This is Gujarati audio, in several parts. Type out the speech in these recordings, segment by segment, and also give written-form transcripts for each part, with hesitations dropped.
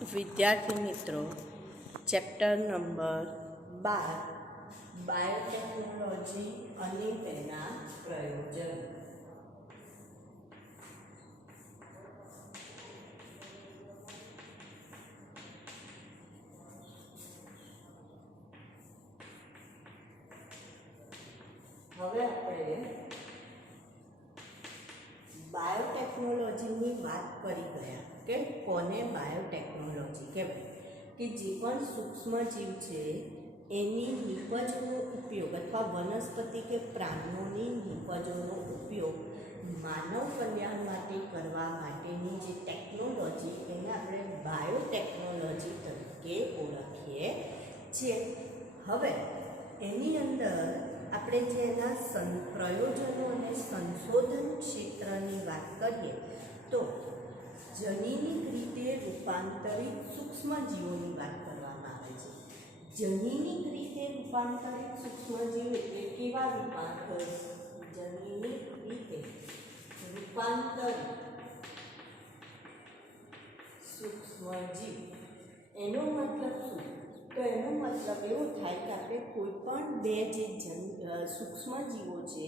વિદ્યાર્થી મિત્રો, ચેપ્ટર નંબર 12 બાયોટેકનોલોજી અને તેના પ્રયોજન. હવે આપણે બાયોટેકનોલોજીની વાત કરી ગયા કે કોને બાયોટેકનોલોજી કહેવાય, કે જે પણ સૂક્ષ્મ જીવ છે એની નિપજોનો ઉપયોગ અથવા વનસ્પતિ કે પ્રાણીઓની નિપજોનો ઉપયોગ માનવ કલ્યાણ માટે કરવા માટેની જે ટેકનોલોજી એને આપણે બાયોટેકનોલોજી તરીકે ઓળખીએ છીએ. હવે એની અંદર આપણે જે એના પ્રયોજનો અને સંશોધન ક્ષેત્રની વાત કરીએ તો જનીનિક રીતે રૂપાંતરિત સૂક્ષ્મજીવોની વાત કરવામાં આવે છે. જનીનિક રીતે રૂપાંતરિત સૂક્ષ્મજીવ એટલે કેવા રૂપાંતર? જનીનિક રીતે રૂપાંતરિત સૂક્ષ્મજીવ એનો મતલબ શું? તો એનો મતલબ એવો થાય કે આપણે કોઈ પણ બે જે સૂક્ષ્મજીવો છે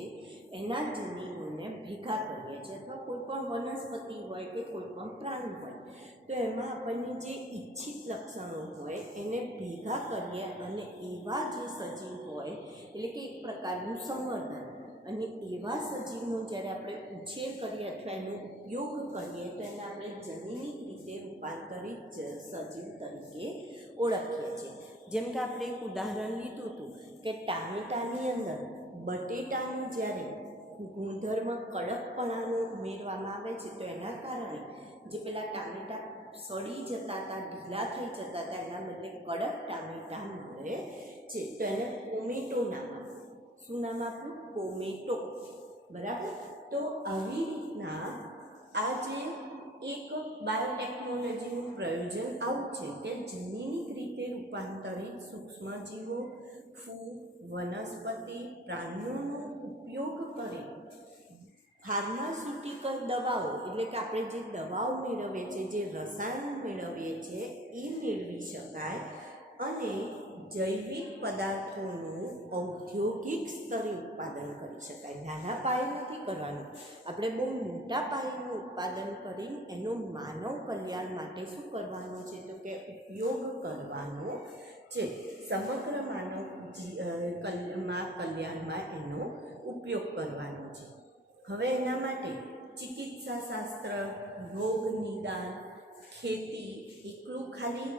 એના જનીનોને ભેગા કરીએ છીએ, અથવા કોઈ પણ વનસ્પતિ હોય કે કોઈ પણ પ્રાણી હોય તો એમાં આપણને જે ઈચ્છિત લક્ષણો હોય એને ભેગા કરીએ અને એવા જે સજીવ હોય એટલે કે એક પ્રકારનું સંવર્ધન, અને એવા સજીવનો જ્યારે આપણે ઉછેર કરીએ અથવા એનો ઉપયોગ કરીએ તો એને આપણે જનીનિક રીતે રૂપાંતરિત સજીવ તરીકે ઓળખીએ છીએ. જેમ કે આપણે એક ઉદાહરણ લીધું હતું કે ટામેટાની અંદર બટેટાનું જ્યારે ગુણધર્મ કડકપણાનો ઉમેરવામાં આવે છે તો એના કારણે જે પેલા ટામેટા સડી જતા હતા, ઢીલા થઈ જતા હતા, એના બદલે કડક ટામેટા મળે છે. તો એને ટોમેટો નામ આપ્યું. શું નામ આપ્યું? ટોમેટો. બરાબર. તો આવી રીતના આ જે એક બાયોટેકનોલોજીનું પ્રયોજન આવું છે કે જનીનિક રીતે રૂપાંતરિત સૂક્ષ્મજીવો, ફૂગ, વનસ્પતિ, પ્રાણીઓનો ઉપયોગ કરે ફાર્માસ્યુટિકલ દવાઓ એટલે કે આપણે જે દવાઓ મેળવીએ છીએ, જે રસાયણ મેળવીએ છીએ એ મેળવી શકાય, અને જૈવિક પદાર્થોનું ઔદ્યોગિક સ્તરે ઉત્પાદન કરી શકાય. નાના પાયે નથી કરવાનું, આપણે બહુ મોટા પાયેનું ઉત્પાદન કરી એનો માનવ કલ્યાણ માટે શું કરવાનું છે? તો કે ઉપયોગ કરવાનો છે. સમગ્ર માનવ કલ્યાણમાં એનો ઉપયોગ કરવાનો છે. હવે એના માટે ચિકિત્સા શાસ્ત્ર, રોગ નિદાન, ખેતી એકલું ખાલી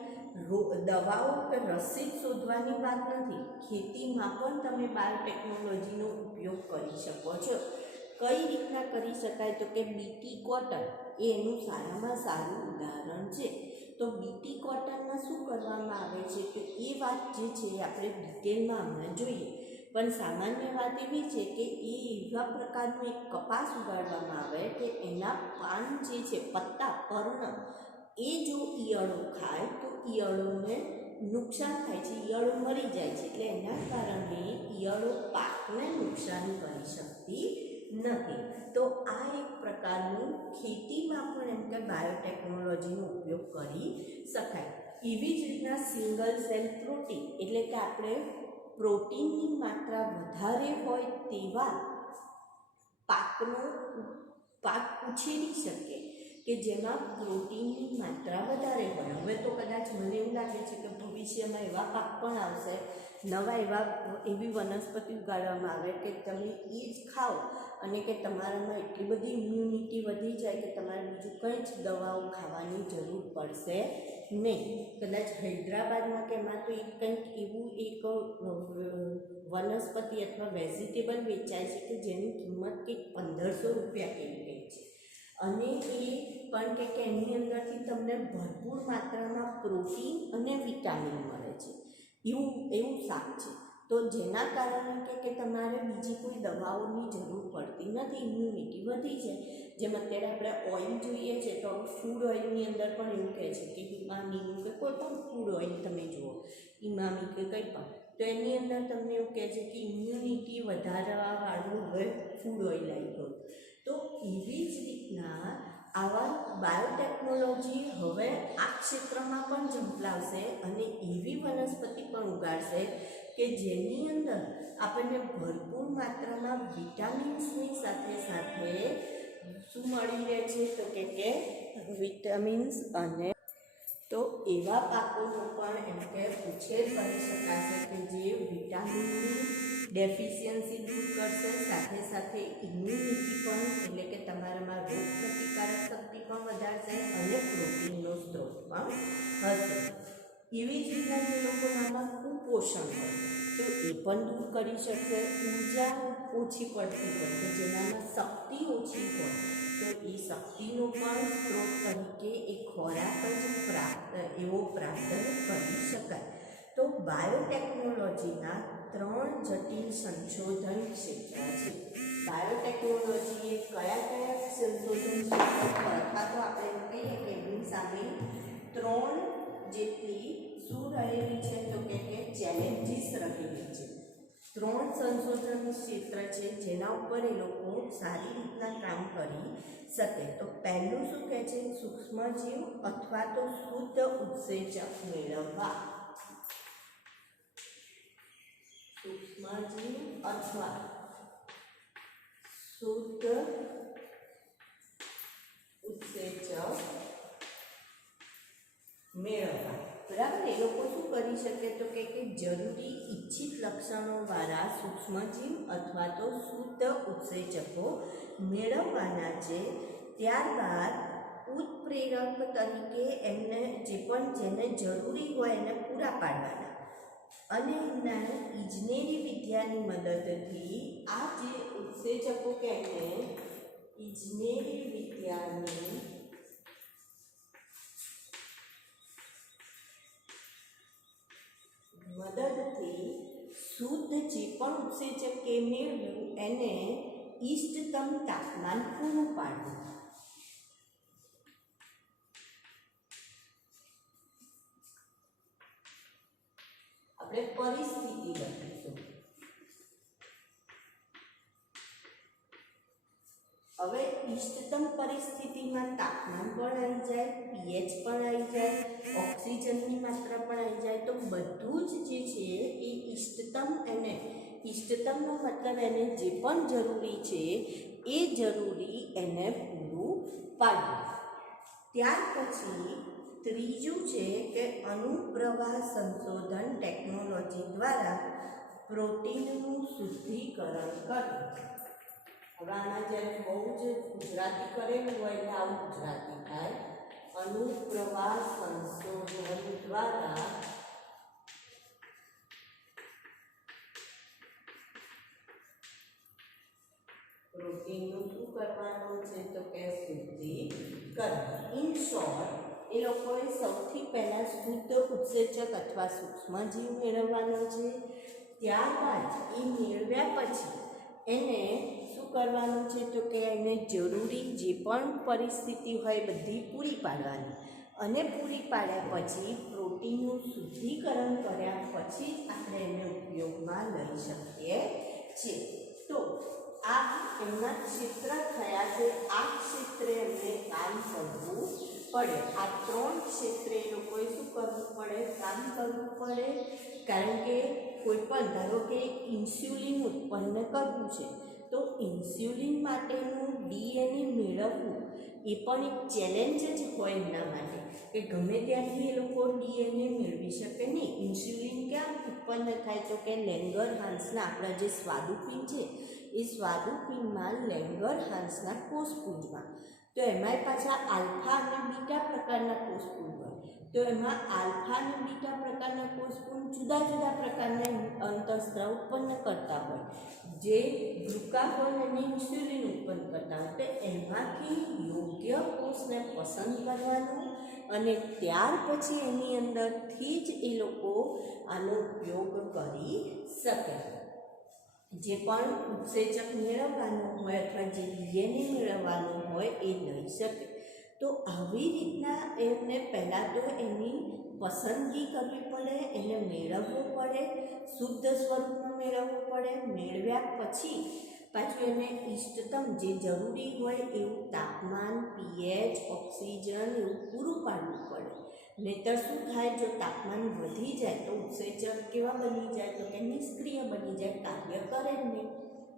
દવાઓ કે રસી શોધવાની વાત નથી. ખેતીમાં પણ તમે બાયોટેકનોલોજીનો ઉપયોગ કરી શકો છો. કઈ રીતના કરી શકાય? તો કે બીટી કોટન એ એનું સારામાં સારું ઉદાહરણ છે. તો બીટી કોટનમાં શું કરવામાં આવે છે કે એ વાત જે છે આપણે ડિટેલમાં હમણાં જોઈએ, પણ સામાન્ય વાત એવી છે કે એ એવા પ્રકારનું એક કપાસ ઉગાડવામાં આવે કે એના પાન જે છે, પત્તા, પર્ણ, એ જો ઈયળો ખાય તો ઈયળોને નુકસાન થાય છે, ઈયળો મરી જાય છે. એટલે એના કારણે ઈયળો પાકને નુકસાન કરી શકતી નથી. તો આ એક પ્રકારનું ખેતીમાં પણ એમ કે બાયોટેકનોલોજીનો ઉપયોગ કરી શકાય. એવી જ રીતના સિંગલ સેલ પ્રોટીન એટલે કે આપણે પ્રોટીનની માત્રા વધારે હોય તેવા પાક ઉછેરી શકીએ કે જેમાં પ્રોટીનની માત્રા વધારે હોય. હવે તો કદાચ મને એવું લાગે છે કે ભવિષ્યમાં એવા પાક પણ આવશે, નવા એવી વનસ્પતિ ઉગાડવામાં આવે કે તમે એ જ ખાઓ અને કે તમારામાં એટલી બધી ઇમ્યુનિટી વધી જાય કે તમારે બીજું કંઈ જ દવાઓ ખાવાની જરૂર પડશે નહીં. કદાચ હૈદરાબાદમાં કે એમાં તો કંઈક એવું એક વનસ્પતિ અથવા વેજીટેબલ વેચાય છે કે જેની કિંમત કંઈક 1500 રૂપિયા કેવી કંઈક છે, અને એ પણ કે એની અંદરથી તમને ભરપૂર માત્રામાં પ્રોટીન અને વિટામિન મળે છે. એવું શાક છે. તો જેના કારણે કે તમારે બીજી કોઈ દવાઓની જરૂર પડતી નથી, ઇમ્યુનિટી વધી છે. જેમ અત્યારે આપણે ઓઇલ જોઈએ છે તો ફૂડ ઓઇલની અંદર પણ એવું કહે છે કે ઇમામીનું કે કોઈ પણ ફૂડ ઓઇલ તમે જુઓ, ઇમામી કે કંઈ પણ, તો એની અંદર તમને એવું કહે છે કે ઇમ્યુનિટી વધારવાવાળું હવે ફૂડ ઓઇલ આવી ગયું. તો એવી જ રીતના આવા બાયોટેકનોલોજી હવે આ ક્ષેત્રમાં પણ ઝંપલાવશે અને એવી વનસ્પતિ પણ ઉગાડશે કે જેની અંદર આપણને ભરપૂર માત્રામાં વિટામિન્સની સાથે સાથે શું મળી રહે છે તો કે વિટામિન્સ અને તો એવા પાકોનો પણ એમ કે ઉછેર કરી શકાશે કે જે વિટામિનની ડેફિશિયન્સી દૂર કરશે, સાથે સાથે ઇમ્યુનિટી પણ એટલે કે તમારામાં રોગ પ્રતિકારક શક્તિ પણ વધારશે અને પ્રોટીનનો સ્ત્રોત પણ હશે. એવી જ રીતના જે લોકોનામાં કુપોષણ હોય તો એ પણ દૂર કરી શકશે. ઉર્જા ઓછી પડતી હોય કે જેનામાં શક્તિ ઓછી હોય તો એ શક્તિનો પણ સ્ત્રોત તરીકે એ ખોરાક જ પ્રાપ્ત કરી શકાય. તો બાયોટેકનોલોજીના 3 જટિલ સંશોધન ક્ષેત્ર છે. બાયોટેકનોલોજી એ કયા કયા સંશોધન ક્ષેત્ર અથવા તો આપણે એમ કહીએ કે એની સામે 3 જેટલી શું રહેલી છે તો કે ચેલેન્જીસ રહેલી છે. 3 સંશોધન ક્ષેત્ર છે જેના ઉપર એ લોકો સારી રીતના કામ કરી શકે. તો પહેલું શું કહે છે, સૂક્ષ્મજીવ અથવા તો શુદ્ધ ઉત્સેચક મેળવવા. સૂક્ષ્મજીવ અથવા શુદ્ધ ઉત્સેચક મેળવવા. બરાબર, એ લોકો શું કરી શકે તો કે જરૂરી ઈચ્છિત લક્ષણોવાળા સૂક્ષ્મજીવ અથવા તો શુદ્ધ ઉત્સેચકો મેળવવાના છે. ત્યારબાદ ઉત્પ્રેરક તરીકે એમને જેને જરૂરી હોય એને પૂરા પાડવાના અને એમના ઇજનેરી વિદ્યાની મદદથી આ જે ઉત્સેચકો કે એને ઇજનેરી વિદ્યાની મદદથી શુદ્ધ જે પણ ઉત્સેચક કે મેળવ્યું એને ઇષ્ટતમ તાપમાન પૂરું પાડવું. આપણે પરિસ્થિતિ લખીશું. હવે ઇષ્ટતમ પરિસ્થિતિમાં તાપમાન પણ આવી જાય, પીએચ પણ આવી જાય, ઓક્સિજનની માત્રા પણ આવી જાય. તો બધું જ જે છે એ ઇષ્ટતમ ઇષ્ટતમનો મતલબ એને જે પણ જરૂરી છે એ જરૂરી એને પૂરું પાડવું. ત્યાર પછી ત્રીજું છે કે અનુપ્રવાહ સંશોધન ટેકનોલોજી દ્વારા પ્રોટીનનું શુદ્ધિકરણ કરવું. હવે આમાં જ્યારે બહુ જ ગુજરાતી કરેલું હોય એટલે આવું ગુજરાતી થાય. અનુપ્રવાહ સંશોધન દ્વારા પ્રોટીનનું શું કરવાનું છે તો કે શુદ્ધિકરણ. ઇન શોર્ટ એ લોકોએ સૌથી પહેલાં શુદ્ધ ઉત્સેચક અથવા સૂક્ષ્મજીવ મેળવવાનો છે. ત્યારબાદ એ મેળવ્યા પછી એને શું કરવાનું છે તો કે એને જરૂરી જે પણ પરિસ્થિતિ હોય બધી પૂરી પાડવાની અને પૂરી પાડ્યા પછી પ્રોટીનનું શુદ્ધિકરણ કર્યા પછી આપણે એને ઉપયોગમાં લઈ શકીએ છીએ. તો આ એમના ક્ષેત્ર થયા છે. આ ક્ષેત્રે એમને કામ કરવું પડે. આ 3 ક્ષેત્રે એ લોકોએ શું કરવું પડે, કામ કરવું પડે. કારણ કે કોઈ પણ ધારો કે ઇન્સ્યુલિન ઉત્પન્ન કરવું છે તો ઇન્સ્યુલિન માટેનું ડીએનએ મેળવવું એ પણ એક ચેલેન્જ જ હોય એમના માટે કે ગમે ત્યાંથી એ લોકો ડીએનએ મેળવી શકે નહીં. ઇન્સ્યુલિન ક્યાં ઉત્પન્ન થાય તો કે લેંગરહાન્સના આપણા જે સ્વાદુપિંડ છે એ સ્વાદુપિંડમાં લેંગરહાન્સના કોષપુંજમાં. તો એમાંય પાછા આલ્ફા અને બીટા પ્રકારના કોષપુંજ હોય. તો એમાં આલ્ફા અને બીટા પ્રકારના કોષપુંજ જુદા જુદા પ્રકારના અંતઃસ્ત્રાવ ઉત્પન્ન કરતા હોય જે ગ્લુકાગોન અને ઇન્સ્યુલિન ઉત્પન્ન કરતા હોય. તો એમાંથી યોગ્ય કોષને પસંદ કરવાનું અને ત્યાર પછી એની અંદરથી જ એ લોકો આનો ઉપયોગ કરી શકે. જે પણ ઉત્સેચક મેળવવાનું હોય અથવા જે ડીએનએ મેળવવાનું હોય એ લઈ શકે. તો આવી રીતના એમને પહેલાં તો એની પસંદગી કરવી પડે, એને મેળવવું પડે, શુદ્ધ સ્વરૂપમાં મેળવવું પડે. મેળવ્યા પછી પાછું એને ઇષ્ટતમ જે જરૂરી હોય એવું તાપમાન, પીએચ, ઓક્સિજન એવું પૂરું પાડવું પડે. નહીંતર શું થાય, જો તાપમાન વધી જાય તો ઉત્સેચક કેવા બની જાય, તો કે નિષ્ક્રિય બની જાય, કાર્ય કરે જ નહીં.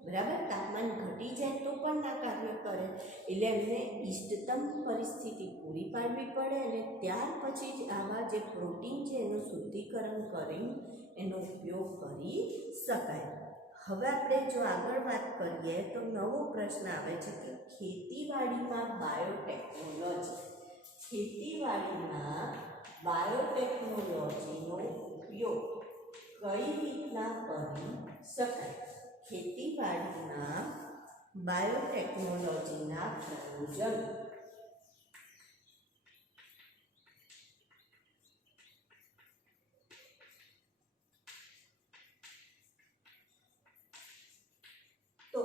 બરાબર, તાપમાન ઘટી જાય તો પણ ના કાર્ય કરે. એટલે એમને ઇષ્ટતમ પરિસ્થિતિ પૂરી પાડવી પડે અને ત્યાર પછી જ આવા જે પ્રોટીન છે એનું શુદ્ધિકરણ કરી એનો ઉપયોગ કરી શકાય. હવે આપણે જો આગળ વાત કરીએ તો નવો પ્રશ્ન આવે છે કે ખેતીવાડીમાં બાયોટેકનોલોજી. ખેતીવાડીમાં બાયોટેકનોલોજીનો ઉપયોગ કઈ રીતના કરી શકાય? ખેતીવાડીમાં બાયોટેકનોલોજીના પ્રયોજન. તો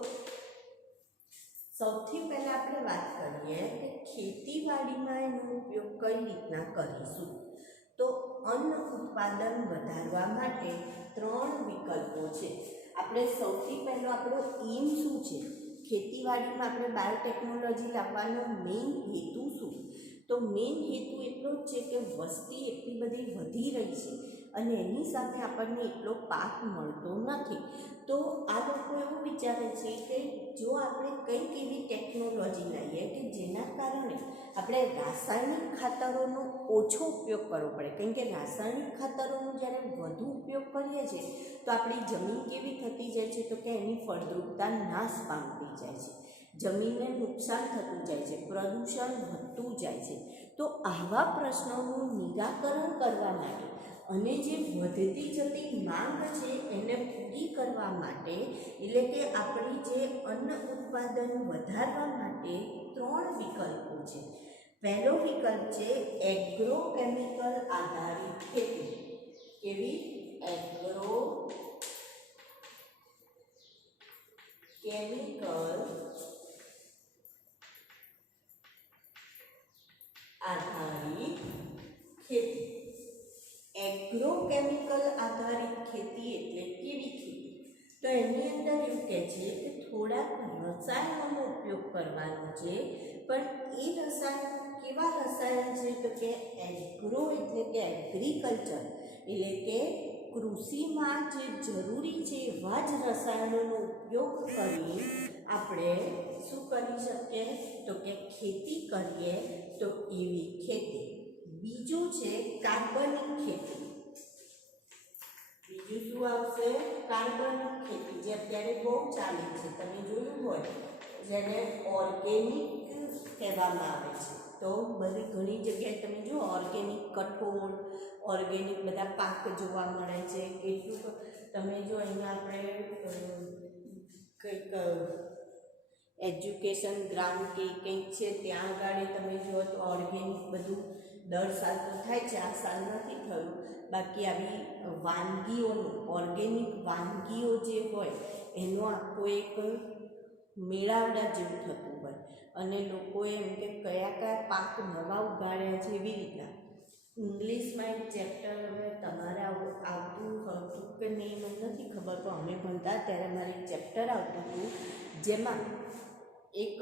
સૌથી પહેલા આપણે વાત કરીએ કે ખેતીવાડીમાં એનો ઉપયોગ કઈ રીતના કરીશું. તો અન્ન ઉત્પાદન વધારવા માટે 3 વિકલ્પો છે. આપણે સૌથી પહેલો આપણો એમ શું છે? ખેતીવાડીમાં આપણે બાયોટેકનોલોજી લાવવાનો મેઇન હેતુ શું? તો મેઇન હેતુ એટલો જ છે કે વસ્તી એટલી બધી વધી રહી છે અને એની સામે આપણને એટલો પાક મળતો નથી. તો આ લોકો એવું વિચારે છે કે જો આપણે કંઈક એવી ટેકનોલોજી લાવીએ કે જેના કારણે આપણે રાસાયણિક ખાતરોનો ઓછો ઉપયોગ કરવો પડે. કેમ કે રાસાયણિક ખાતરોનો જ્યારે વધુ ઉપયોગ કરીએ છીએ તો આપણી જમીન કેવી થતી જાય છે, તો કે એની ફળદ્રુપતા નાશ પામતી જાય છે, જમીનને નુકસાન થતું જાય છે, પ્રદૂષણ વધતું જાય છે. તો આવા પ્રશ્નોનું નિરાકરણ કરવા માટે અને જે વધતી જતી માંગ છે એને પૂરી કરવા માટે, એટલે કે આપણી જે અન્ન ઉત્પાદન વધારવા માટે 3 વિકલ્પો છે. પહેલો વિકલ્પ છે એગ્રોકેમિકલ આધારિત ખેતી. કેવી? એગ્રોકેમિકલ આધારિત ખેતી. એગ્રોકેમિકલ આધારિત ખેતી એટલે કેવી ખેતી? તો એની અંદર એવું કહે છે કે થોડાક રસાયણોનો ઉપયોગ કરવાનો છે, પણ એ રસાયણ કેવા રસાયણ છે? તો કે એગ્રો એટલે કે એગ્રીકલ્ચર એટલે કે કૃષિમાં જે જરૂરી છે એવા જ રસાયણોનો ઉપયોગ કરી આપણે શું કરી શકીએ? તો કે ખેતી કરીએ, તો એવી ખેતી. બીજું છે કાર્બનિક ખેતી. બીજું શું આવશે? કાર્બનિક ખેતી, જે અત્યારે બહુ ચાલે છે. તમે જોયું હોય જેને ઓર્ગેનિક કહેવામાં આવે છે. તો બધી ઘણી જગ્યાએ તમે જુઓ ઓર્ગેનિક કઠોળ, ઓર્ગેનિક બધા પાક જોવા મળે છે. કેટલું તમે જો અહીંયા આપણે કંઈક એજ્યુકેશન ગ્રાઉન્ડ કે કંઈક છે ત્યાં આગળ તમે જુઓ તો ઓર્ગેનિક બધું દર સાલ તો થાય છે, આ સાલ નથી થયું. બાકી આવી વાનગીઓનું ઓર્ગેનિક વાનગીઓ જે હોય એનો આખો એક મેળાવડા જેવું થતું હોય અને લોકોએ એમ કે કયા કયા પાક નવા ઉગાડ્યા છે એવી રીતના. ઇંગ્લિશમાં એક ચેપ્ટર હવે તમારે આવતું હતું કે નહીં મને નથી ખબર, પણ અમે ભણતા ત્યારે મારે એક ચેપ્ટર આવતું હતું જેમાં એક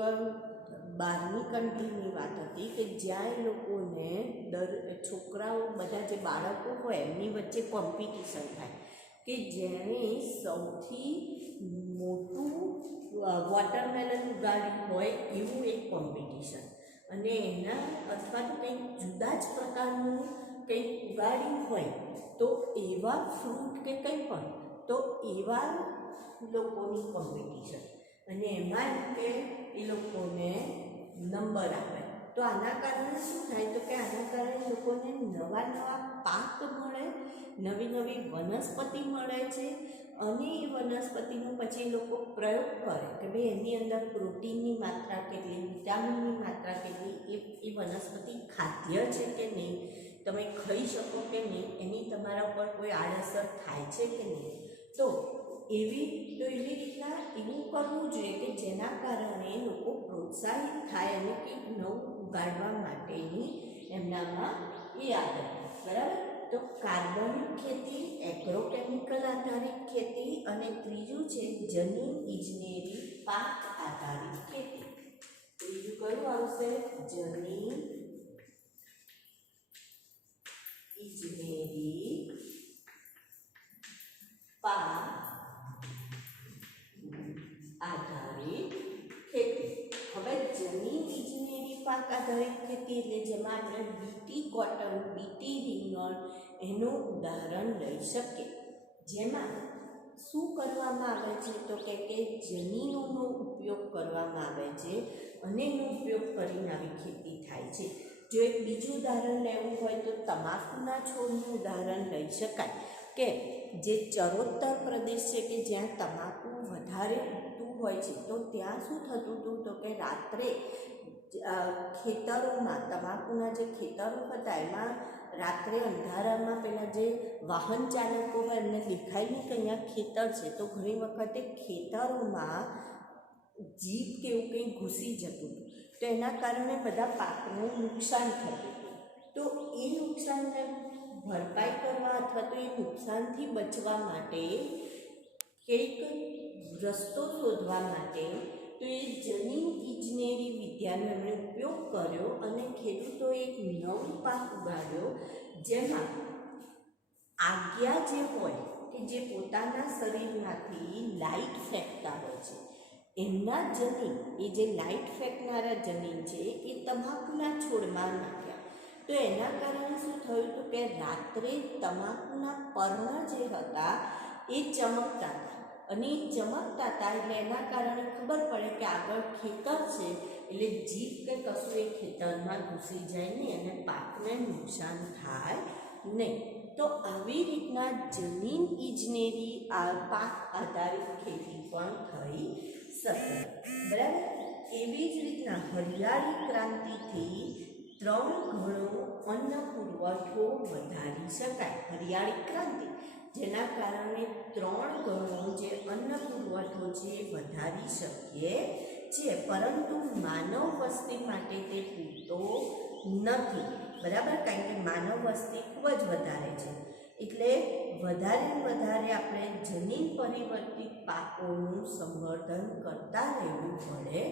બહારની કન્ટ્રીની વાત હતી કે જ્યાં એ લોકોને છોકરાઓ બધા જે બાળકો હોય એમની વચ્ચે કોમ્પિટિશન થાય કે જેણે સૌથી મોટું વોટરમેલન ઉગાડ્યું હોય એવું એક કોમ્પિટિશન, અને એના અથવા તો કંઈક જુદા જ પ્રકારનું કંઈક ઉગાડ્યું હોય તો એવા ફ્રૂટ કે કંઈ પણ, તો એવા લોકોની કોમ્પિટિશન, અને એમાં કે એ લોકોને નંબર આપે. તો આના કારણે શું થાય? તો કે આના કારણે લોકોને નવા નવા પાક મળે, નવી નવી વનસ્પતિ મળે છે, અને એ વનસ્પતિનો પછી લોકો પ્રયોગ કરે કે ભાઈ એની અંદર પ્રોટીનની માત્રા કેટલી, વિટામિનની માત્રા કેટલી, એ વનસ્પતિ ખાદ્ય છે કે નહીં, તમે ખાઈ શકો કે નહીં, એની તમારા ઉપર કોઈ આડઅસર થાય છે કે નહીં. તો એવી રીતના એવું કરવું જોઈએ કે જેના કારણે લોકો પ્રોત્સાહિત થાય અને કંઈક નવું ઉગાડવા માટેની એમનામાં એ આવે. બરાબર? તો કાર્બનિક ખેતી, એગ્રોકેમિકલ આધારિત ખેતી, અને ત્રીજું છે જમીન ઇજનેરી પાક આધારિત ખેતી. ત્રીજું કયું આવશે? જમીન ઇજનેરી પાક આધારિત ખેતી. હવે જમીન ઇજનેરી પાક આધારિત ખેતી એટલે જેમાં આપણે બીટી કોટન, બીટી રીંગણ એનું ઉદાહરણ લઈ શકીએ. જેમાં શું કરવામાં આવે છે તો કે જમીનોનો ઉપયોગ કરવામાં આવે છે અને એનો ઉપયોગ કરીને આવી ખેતી થાય છે. જો એક બીજું ઉદાહરણ લેવું હોય તો તમાકુના છોડનું ઉદાહરણ લઈ શકાય કે જે ચરોતર પ્રદેશ છે કે જ્યાં તમાકુ વધારે ઉગતું હોય છે, તો ત્યાં શું થતું હતું તો કે રાત્રે ખેતરોમાં તમાકુના જે ખેતરો હતા એમાં રાત્રે અંધારામાં પેલા જે વાહન ચાલકો હોય એમને દેખાય નહીં કે અહીંયા ખેતર છે, તો ઘણી વખતે ખેતરોમાં જીભ કે એવું કંઈ ઘૂસી જતું હતું, તો એના કારણે બધા પાકનું નુકસાન થતું હતું. તો એ નુકસાનને ભરપાઈ કરવા અથવા તો એ નુકસાનથી બચવા માટે કંઈક રસ્તો શોધવા માટે તો એ જમીન ઇજનેરી વિદ્યાનો એમણે ઉપયોગ કર્યો અને ખેડૂતોએ એક નવો પાક ઉગાડ્યો જેમાં આજ્ઞા જે હોય કે જે પોતાના શરીરમાંથી લાઇટ ફેંકતા હોય છે એમના જમીન, એ જે લાઇટ ફેંકનારા જમીન છે એ તમાકુના છોડમાં નાખ્યા. તો એના કારણે શું થયું તો કે રાત્રે તમાકુના પર્ણ જે હતા એ ચમકતા હતા અને ચમકતા હતા એટલે એના કારણે ખબર પડે કે આગળ ખેતર છે એટલે જીભ કે કશું એ ખેતરમાં ઘૂસી જાય નહીં અને પાકને નુકસાન થાય નહીં. તો આવી રીતના જમીન ઇજનેરી પાક આધારિત ખેતી પણ થઈ શકે. બરાબર. એવી જ રીતના હરિયાળી ક્રાંતિથી 3 ગણો અન્ન પુરવઠો વધારી શકાય. હરિયાળી ક્રાંતિ જેના કારણે 3 ગણો જે અન્ન પુરવઠો છે એ વધારી શકીએ છે, પરંતુ માનવ વસ્તી માટે તે પૂરતો નથી. બરાબર. કારણ કે માનવ વસ્તી ખૂબ જ વધારે છે એટલે વધારે ને વધારે આપણે જમીન પરિવર્તિત પાકોનું સંવર્ધન કરતા રહેવું પડે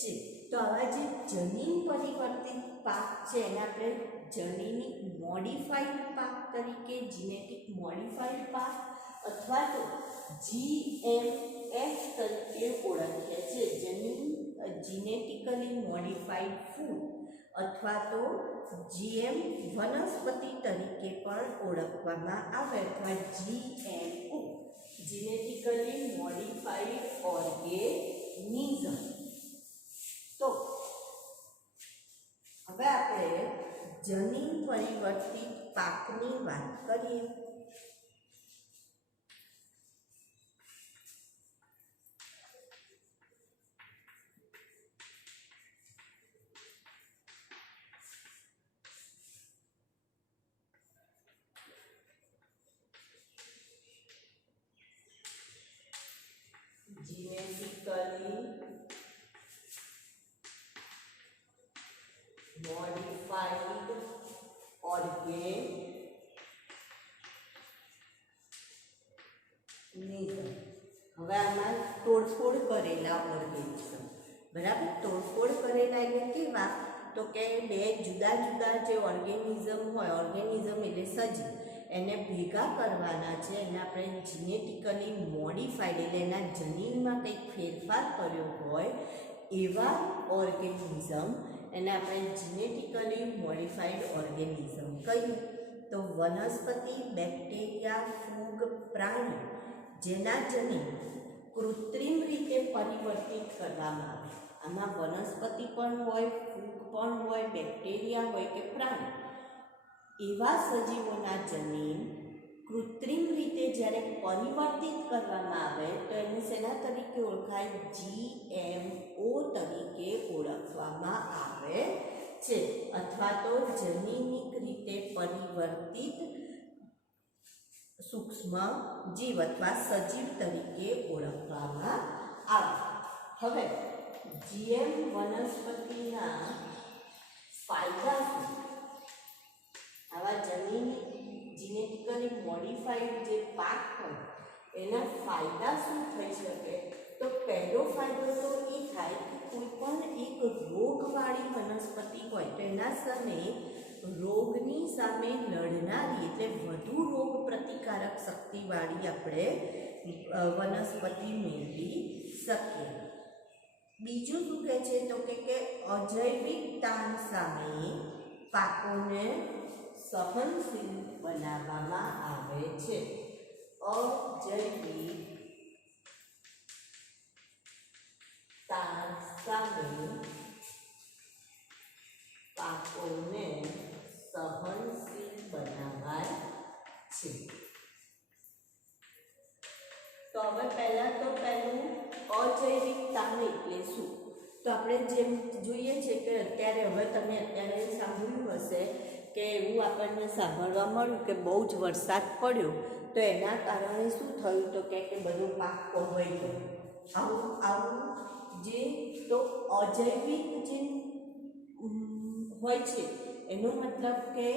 છે. તો આવા જે જમીન પરિવર્તિત પાક છે એને આપણે જમીની મોડિફાઈડ પાક તરીકે, જીનેટિક મોડિફાઈડ પાક અથવા તો GMF તરીકે ઓળખીએ છીએ. જીનેટિકલી મોડિફાઈડ ફૂડ અથવા તો GM વનસ્પતિ તરીકે પણ ઓળખવામાં આવે અથવા GMO, જીનેટિકલી મોડિફાઈડ ઓર્ગેનિઝમ. તો હવે આપણે જમીન પરિવર્તિત પાકની વાત કરીએ. genetically modified organism. હવે આમાં તોડફોડ કરેલા ઓર્ગેનિઝમ. બરાબર. તોડફોડ કરેલા એટલે કેવા તો કે બે જુદા જુદા જે ઓર્ગેનિઝમ હોય, ઓર્ગેનિઝમ એટલે સજીવ, એને ભેગા કરવાના છે એને આપણે જીનેટિકલી મોડિફાઈડ એટલે એના જનીનમાં કંઈક ફેરફાર કર્યો હોય એવા ઓર્ગેનિઝમ એને આપણે જીનેટિકલી મોડિફાઈડ ઓર્ગેનિઝમ કહીએ. તો વનસ્પતિ, બેક્ટેરિયા, ફૂગ, પ્રાણી જેના જનીન કૃત્રિમ રીતે પરિવર્તિત કરવામાં આવે. આમાં વનસ્પતિ પણ હોય, ફૂગ પણ હોય, બેક્ટેરિયા હોય કે પ્રાણી, એવા સજીવોના જનીન કૃત્રિમ રીતે જ્યારે પરિવર્તિત કરવામાં આવે તો એને શેના તરીકે ઓળખાય? GMO તરીકે ઓળખવામાં આવે છે અથવા તો જનીનિક રીતે પરિવર્તિત સૂક્ષ્મ જીવ અથવા સજીવ તરીકે ઓળખવામાં આવે. હવે GM વનસ્પતિના ફાયદા શું? આવા જીનેટિકલી મોડિફાઈડ જે પાક હોય એના ફાયદા શું થઈ શકે? તો પહેલો ફાયદો તો એ થાય કે કોઈ પણ એક રોગવાળી વનસ્પતિ હોય તો એના સામે રોગની સામે લડનાર કરનારી એટલે વધુ રોગ પ્રતિકારક શક્તિવાળી આપણે વનસ્પતિ મેળવી શકીએ. બીજું શું કહે છે તો કે અજૈવિક તાણ સામે પાકોને સહનશીલ બનાવવામાં આવે છે. અજૈવિક તાણ સામે પાકોને સહનશીલ બનાવાય છે. તો હવે પહેલું અજૈવિક તાણ એટલે શું? તો આપણે જેમ જોઈએ છે કે અત્યારે સાંભળ્યું હશે કે એવું આપણને સાંભળવા મળ્યું કે બહુ જ વરસાદ પડ્યો તો એના કારણે શું થયું તો કે બધો પાક કોહવાઈ ગયો. આવું જે તો અજૈવિક જે હોય છે એનો મતલબ કે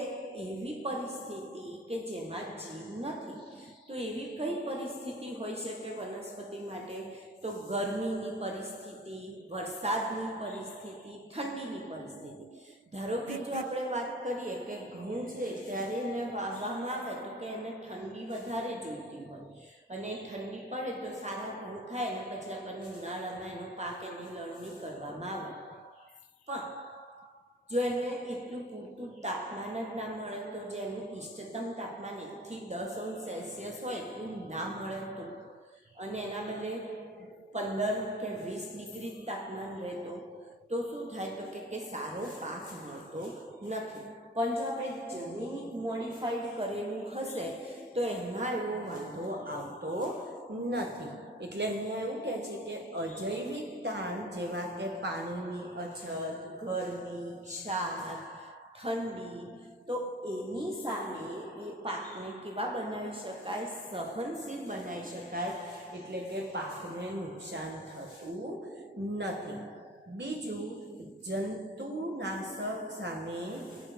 એવી પરિસ્થિતિ કે જેમાં જીવ નથી. તો એવી કઈ પરિસ્થિતિ હોઈ શકે વનસ્પતિ માટે? તો ગરમીની પરિસ્થિતિ, વરસાદની પરિસ્થિતિ, ઠંડીની પરિસ્થિતિ. ધારો કે જો આપણે વાત કરીએ કે ઘઉં છે ત્યારે એને વાવવામાં આવે તો કે એને ઠંડી વધારે જોઈતી હોય અને ઠંડી પડે તો સારા ઘઉં થાય અને પછી આપણને ઉનાળામાં એનો પાક એની લણણી કરવામાં આવે. પણ જો એને એટલું પૂરતું તાપમાન જ ના મળે તો જે એનું ઇષ્ટતમ તાપમાન 1 થી 10 અંશ સેલ્સિયસ હોય એટલું ના મળે અને એના બદલે 15 કે 20 ડિગ્રી તાપમાન રહેતો તો શું થાય તો કે સારો પાક મળતો નથી. પણ જો આપણે જમીન મોડિફાઈડ કરેલું હશે તો એમાં એવો વાંધો આવતો નથી. એટલે અહીંયા એવું કહે છે કે અજૈવિક તાણ જેવા કે પાણીની અછત, ગરમી, ક્ષાર, ઠંડી, તો એની સામે એ પાકને કેવા બનાવી શકાય? સહનશીલ બનાવી શકાય. એટલે કે પાકને નુકસાન થતું નથી. બીજું, જંતુનાશક સામે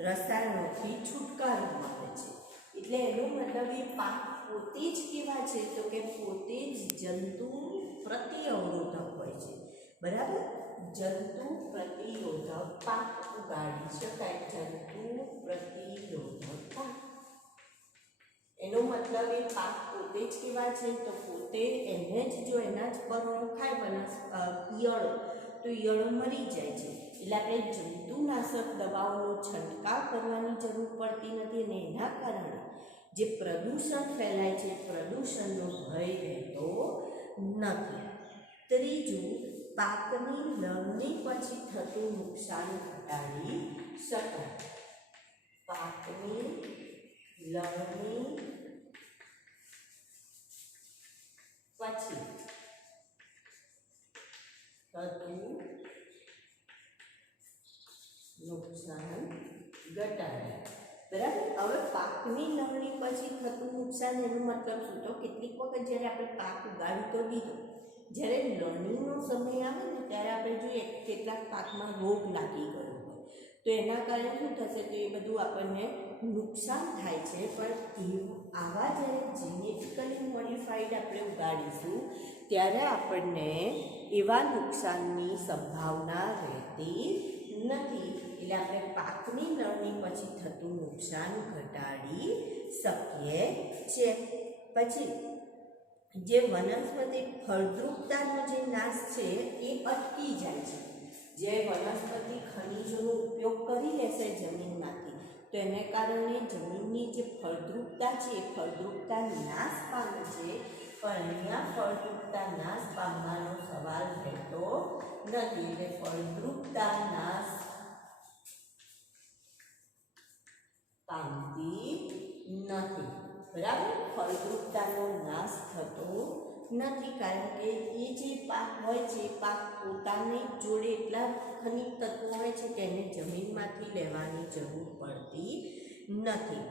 રસાયણોથી છુટકારો મળે છે. એટલે એનો મતલબ એ પાક પોતે જ કેવા છે તો કે પોતે જ જંતુ પ્રતિઅવરોધક હોય છે. બરાબર? જંતુ પ્રતિરોધક પાક ઉગાડી શકાય. જંતુ પ્રતિરોધક પાક એનો મતલબ એ પાક પોતે જ કેવા છે તો પોતે એને જ જો એના જ પર્ણો ખાય ઈયળો તો ઈયળો મરી જાય છે. એટલે આપણે જંતુનાશક દવાઓનો છંટકાવ કરવાની જરૂર પડતી નથી અને એના કારણે જે પ્રદૂષણ ફેલાય છે પ્રદૂષણનો ભય રહેતો નથી. ત્રીજું, પાકની લણણી પછી થતું નુકસાન ઘટાડી શકાય. પાકની લણણી પછી થતું નુકસાન ઘટાડાય. બરાબર? હવે પાકની લણણી પછી થતું નુકસાન એનો મતલબ શું? તો કેટલીક વખત જ્યારે આપણે પાક ઉગાડી તો દીધો, જ્યારે લણણીનો સમય આવે ને ત્યારે આપણે જોઈએ કેટલાક પાકમાં રોગ લાગી ગયો હોય તો એના કારણે શું થશે તો એ બધું આપણને નુકસાન થાય છે. પણ આવા જ્યારે જેનેટિકલી મોડિફાઈડ આપણે ઉગાડીશું ત્યારે આપણને એવા નુકસાનની સંભાવના રહેતી નથી. એટલે આપણે પાકની લણણી પછી થતું નુકસાન ઘટાડી શકીએ છીએ. પછી જે વનસ્પતિ ફળદ્રુપતાનો જે નાશ છે એ અટકી જાય છે. જે વનસ્પતિ ખનિજોનો ઉપયોગ કરી લેશે જમીનમાંથી તો એને કારણે જમીનની જે ફળદ્રુપતા છે એ ફળદ્રુપતા નાશ પામે છે. પણ અહીંયા ફળદ્રુપતા નાશ પામવાનો સવાલ રહેતો નથી. એટલે ફળદ્રુપતા નાશ પામતી નથી. બરાબર? ફળદ્રુપતાનો નાશ થતો નથી કારણ કે એ જે પાક હોય છે એ પાક પોતાની જોડે એટલા ખનિજ તત્વો હોય છે કે એને જમીનમાંથી લેવાની જરૂર પડતી નથી.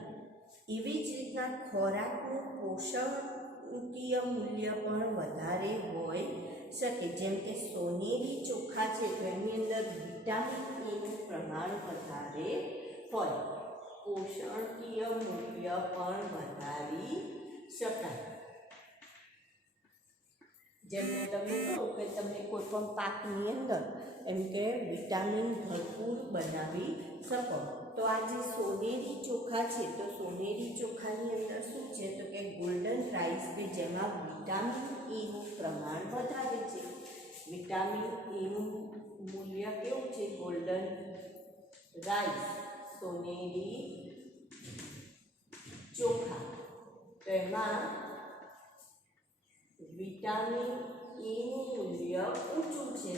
એવી જ રીતના ખોરાકનું પોષકીય મૂલ્ય પણ વધારે હોઈ શકે. જેમ કે સોનેરી ચોખા છે તો એની અંદર વિટામિન એનું પ્રમાણ વધારે હોય. પોષકીય મૂલ્ય પણ વધારી શકાય. જેમ મેં તમને કહ્યું કે તમે કોઈ પણ પાકની અંદર એમ કે વિટામિન ભરપૂર બનાવી શકો. તો આ જે સોનેરી ચોખા છે તો સોનેરી ચોખાની અંદર શું છે તો કે ગોલ્ડન રાઈસ કે જેમાં વિટામિન એનું પ્રમાણ વધારે છે. વિટામિન એનું મૂલ્ય કેવું છે? ગોલ્ડન રાઈસ, સોનેરી ચોખા. તો એમાં વિટામિન એનું મૂલ્ય ઊંચું છે.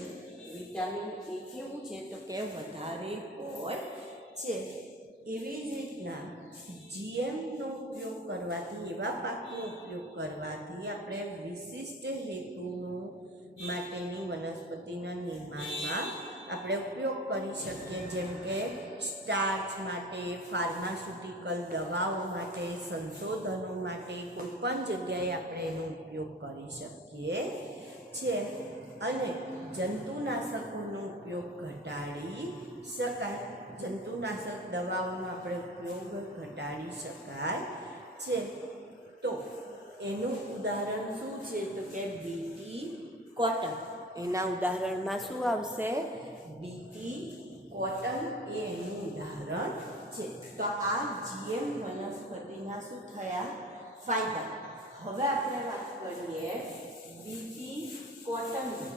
વિટામિન એ કેવું છે તો કે વધારે હોય છે. એવી જ રીતના જીએમનો ઉપયોગ કરવાથી, એવા પાકનો ઉપયોગ કરવાથી આપણે વિશિષ્ટ હેતુઓ માટેની વનસ્પતિના નિર્માણમાં આપણે ઉપયોગ કરી શકીએ. જેમ કે સ્ટાર્ચ માટે, ફાર્માસ્યુટિકલ દવાઓ માટે, સંશોધનો માટે કોઈપણ જગ્યાએ આપણે એનો ઉપયોગ કરી શકીએ છીએ. અને જંતુનાશકોનો ઉપયોગ ઘટાડી શકાય. જંતુનાશક દવાઓનો આપણે ઉપયોગ ઘટાડી શકાય છે. તો એનું ઉદાહરણ શું છે તો કે બીટી કોટન. એના ઉદાહરણમાં શું આવશે? બીટી કોટન એ એનું ઉદાહરણ છે. તો આ જીએમ વનસ્પતિના શું થયા? ફાયદા. હવે આપણે વાત કરીએ બીટી કોટનની.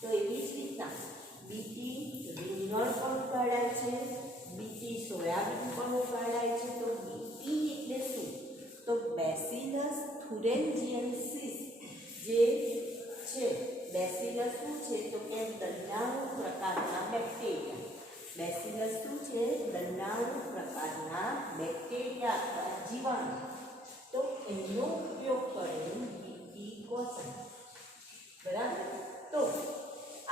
તો એવી જ રીતના બીટી રીંગણ પણ ઉગાડાય છે, બીટી સોયાબીન પણ ઉગાડાય છે. તો બીટી એટલે શું? તો બેસિલસ થુરેન્જીએન્સિસ જે છે, બેસિલસ શું છે તો કે દંડાણુ પ્રકારના બેક્ટેરિયા. બેસિલસ શું છે? દંડાણુ પ્રકારના બેક્ટેરિયા અથવા જીવાણુ. તો એનો ઉપયોગ કરે બીટી કોટન. બરાબર. તો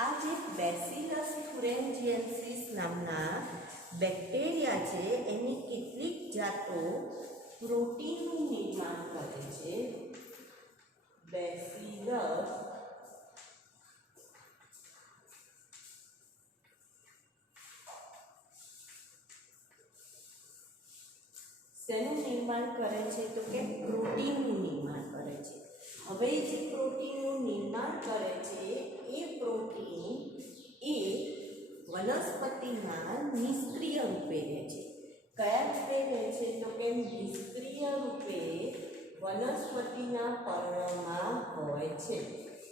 આ જે બેસિલસ થુરેન્જીએન્સિસ નામના બેક્ટેરિયા છે એની કેટલીક જાતો પ્રોટીનનું નિર્માણ કરે છે. બેસિલસ શેનું નિર્માણ કરે છે તો કે પ્રોટીનનું નિર્માણ કરે છે. હવે જે પ્રોટીનનું નિર્માણ કરે છે એ પ્રોટીન એ વનસ્પતિના નિષ્ક્રિય રૂપે રહે છે. કયા રૂપે રહે છે તો કે નિષ્ક્રિય રૂપે વનસ્પતિના પર્ણમાં હોય છે.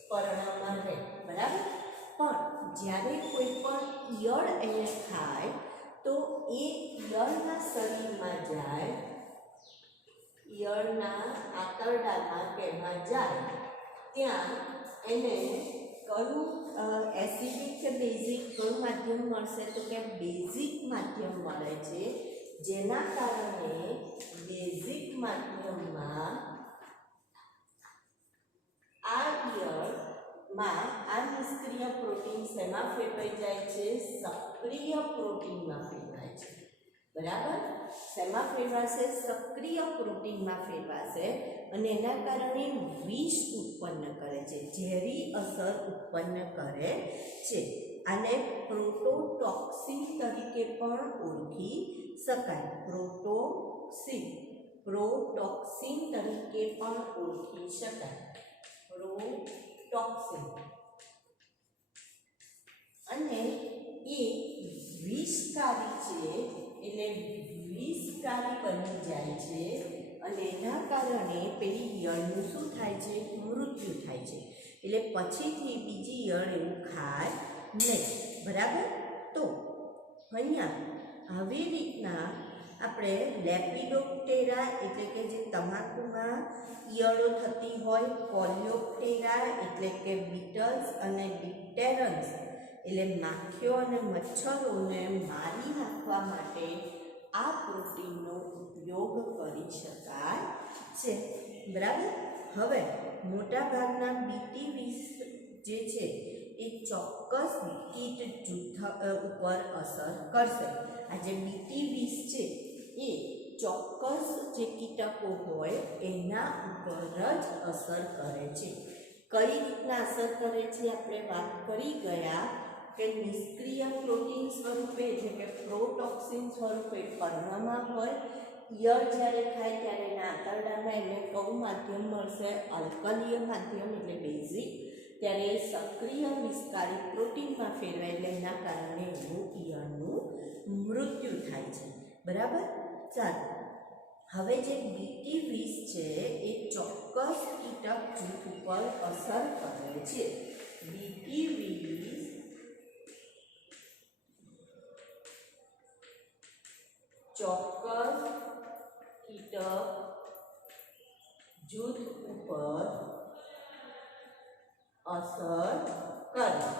પર્ણમાં રહે. બરાબર. પણ જ્યારે કોઈ પણ ઈયળ એને ખાય તો એ ઈયળના શરીરમાં જાય, ઈયળના આંતરડામાં કે એમાં જાય, ત્યાં એને કયું એસિડિક કે બેઝિક કયું માધ્યમ મળશે તો કે બેઝિક માધ્યમ મળે છે. જેના કારણે બેઝિક માધ્યમમાં આ ઈયળમાં આ નિષ્ક્રિય પ્રોટીન શેમાં ફેરવાઈ જાય છે? સક્રિય પ્રોટીનમાં ફેરવાય છે. બરાબર. શેમાં ફેરવાશે? સક્રિય પ્રોટીનમાં ફેરવાશે અને એના કારણે વિષ ઉત્પન્ન કરે છે, ઝેરી અસર ઉત્પન્ન કરે છે. આને પ્રોટોટોક્સિન તરીકે પણ ઓળખી શકાય. પ્રોટોક્સિન તરીકે પણ ઓળખી શકાય. પ્રોટોક્સિન. અને એ વિષકારી છે, એટલે વિષકારી બની જાય છે અને એના કારણે પેલી ઈયળનું શું થાય છે? મૃત્યુ થાય છે. એટલે પછીથી બીજી ઈયળ એવું ખાય નહીં. બરાબર. તો અહીંયા આવી રીતના આપણે લેપિડોપ્ટેરા એટલે કે જે તમાકુમાં ઈયળો થતી હોય, કોલિયોપ્ટેરા એટલે કે બીટલ્સ અને ડિપ્ટેરન્સ એટલે માખીઓ અને મચ્છરોને મારી નાખવા માટે આ પ્રોટીનનો ઉપયોગ કરી શકાય છે. બરાબર. હવે મોટાભાગના બીટી વિષ જે છે એ ચોક્કસ કીટ જૂથ ઉપર અસર કરશે. આ જે બીટી વિષ છે એ ચોક્કસ જે કીટકો હોય એના ઉપર જ અસર કરે છે. કઈ રીતના અસર કરે છે આપણે વાત કરી ગયા કે નિષ્ક્રિય પ્રોટીન સ્વરૂપે એટલે કે પ્રોટોક્સિન સ્વરૂપે પર્ણમાં હોય. ઈયળ જ્યારે ખાય ત્યારે એના આંતરડામાં એને કયું માધ્યમ મળશે? આલ્કલીય માધ્યમ એટલે બેઝિક. ત્યારે સક્રિય વિષકારી પ્રોટીનમાં ફેરવાય એટલે એના કારણે એનું ઈયળનું મૃત્યુ થાય છે. બરાબર. ચાલો, હવે જે BT20 છે એ ચોક્કસ કીટક જૂથ ઉપર અસર કરે છે. BT20 ચોક્કસ કીટક જૂથ ઉપર અસર કરે.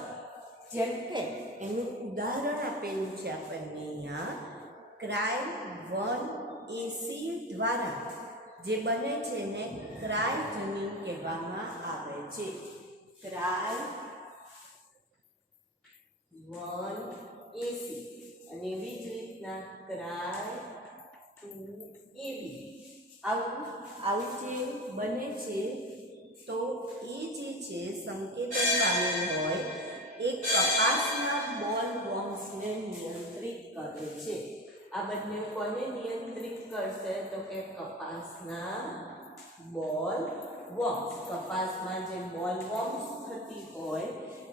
જેમ કે એનું ઉદાહરણ આપેલું છે આપણને અહીંયા, Cry1AC દ્વારા જે બને છે એને ક્રાયજનિન કહેવામાં આવે છે. Cry1AC અને એવી જ રીતના Cry2AB આવું જે બને છે તો એ જે છે સંકેતન પામેલ હોય એ કપાસના બોલવોર્મ્સને નિયંત્રિત કરે છે. આ બંને કોને નિયંત્રિત કરશે તો કે કપાસના બોલવોર્મ્સ. કપાસમાં જે બોલવોર્મ્સ થતી હોય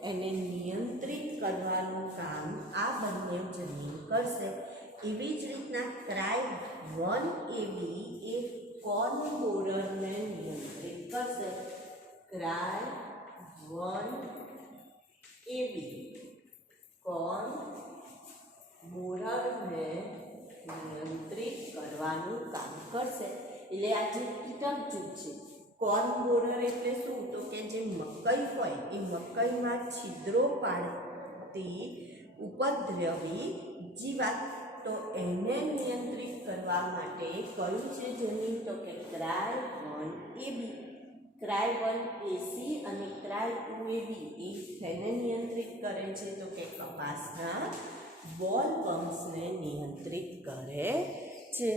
એને નિયંત્રિત કરવાનું કામ આ બંને જનીન કરશે. એવી જ રીતના Cry1AB એ કોર્ન બોરરને નિયંત્રિત કરશે. Cry1AB કોર્ન બોરરને નિયંત્રિત કરવાનું કામ કરશે. એટલે આ જે કીટક જૂથ છે, કોર્ન બોરર એટલે શું તો કે જે મકઈ હોય એ મકઈમાં છિદ્રો પાડતી ઉપદ્રવી જીવાત, તો એને નિયંત્રિત કરવા માટે કયું છે જનીન તો કે Cry1AB. Cry1AC અને Cry2AB એ તેને નિયંત્રિત કરે છે તો કે કપાસના બોલવોર્મ્સને નિયંત્રિત કરે છે.